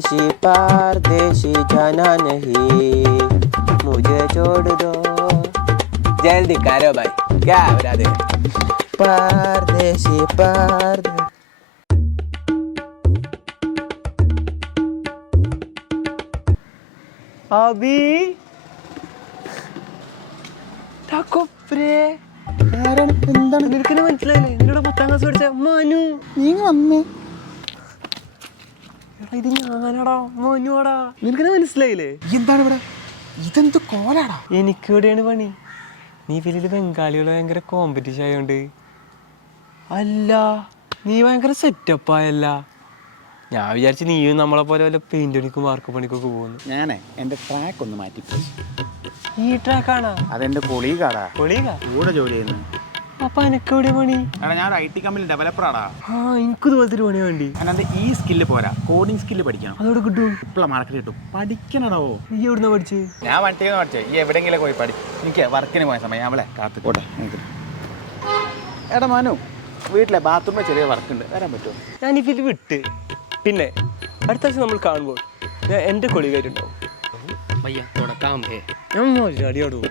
परदेसी परदेसी जाना नहीं मुझे छोड़ दो जल्दी करो भाई क्या हो रहा है परदेसी परदेसी अभी എന്താണ് നിനക്ക് മനസ്സിലായില്ലേ നിങ്ങളുടെ 10ാം ക്ലാസ് പഠിച്ച മനു നീ വന്നേ ഇത് ഞാനാടാ മനുവാടാ നിനക്ക് മനസ്സിലായില്ലേ എന്താണ് ഇവിടെ ഇതെന്ത് കോലാടാ എനിക്കിവിടെയാണ് പണി നീ വലിയ ബംഗാളികൾ ഭയങ്കര കോമ്പറ്റീഷൻ ആയോണ്ട് അല്ല നീ ഭയങ്കര സെറ്റപ്പായല്ല ഞാൻ വിചാരിച്ചു നീയും നമ്മളെ പോലെ വല്ല പെയിന്റ് പണിക്കും വാർക്ക് പണിക്കൊക്കെ പോകുന്നു ഞാനേ എൻ്റെ ട്രാക്ക് ഒന്ന് മാറ്റിപ്പോയി ഈ ട്രാക്കാണോ അതെൻ്റെ കൊളീഗാടാ കൂടെ ജോലി ചെയ്യുന്നു അപ്പൊ എനക്ക് എവിടെ പണി എടാ ഞാൻ IT കമ്പനി ഡെവലപ്പറാടാ ആ എനിക്കിതുപോലത്തെ ഒരു പണി വേണ്ടി അതിനകത്ത് ഈ സ്കില്ല് പോരാ കോഡിങ് സ്കില്ല് പഠിക്കണം അതോടെ കിട്ടും ഇപ്പോഴാണ് മാർക്കറ്റ് കിട്ടും പഠിക്കണടോ നീ എവിടുന്ന പഠിച്ച് ഞാൻ വണ്ടിയിൽ നിന്ന് പഠിച്ചേ ഈ എവിടെയെങ്കിലും പോയി പഠിച്ചു എനിക്ക് വർക്കിന് പോയ സമയം അവളെ കാത്തുക്കോട്ടെ എടാ മനു വീട്ടിലെ ബാത്റൂമിൽ ചെറിയ വർക്കുണ്ട് വരാൻ പറ്റുമോ ഞാൻ ഈ ഫീൽഡ് വിട്ട് പിന്നെ അടുത്ത ആഴ്ച നമ്മൾ കാണുമ്പോൾ ഞാൻ എൻ്റെ കൊളികായിട്ടുണ്ടാവും ഞാൻ അടിയാടും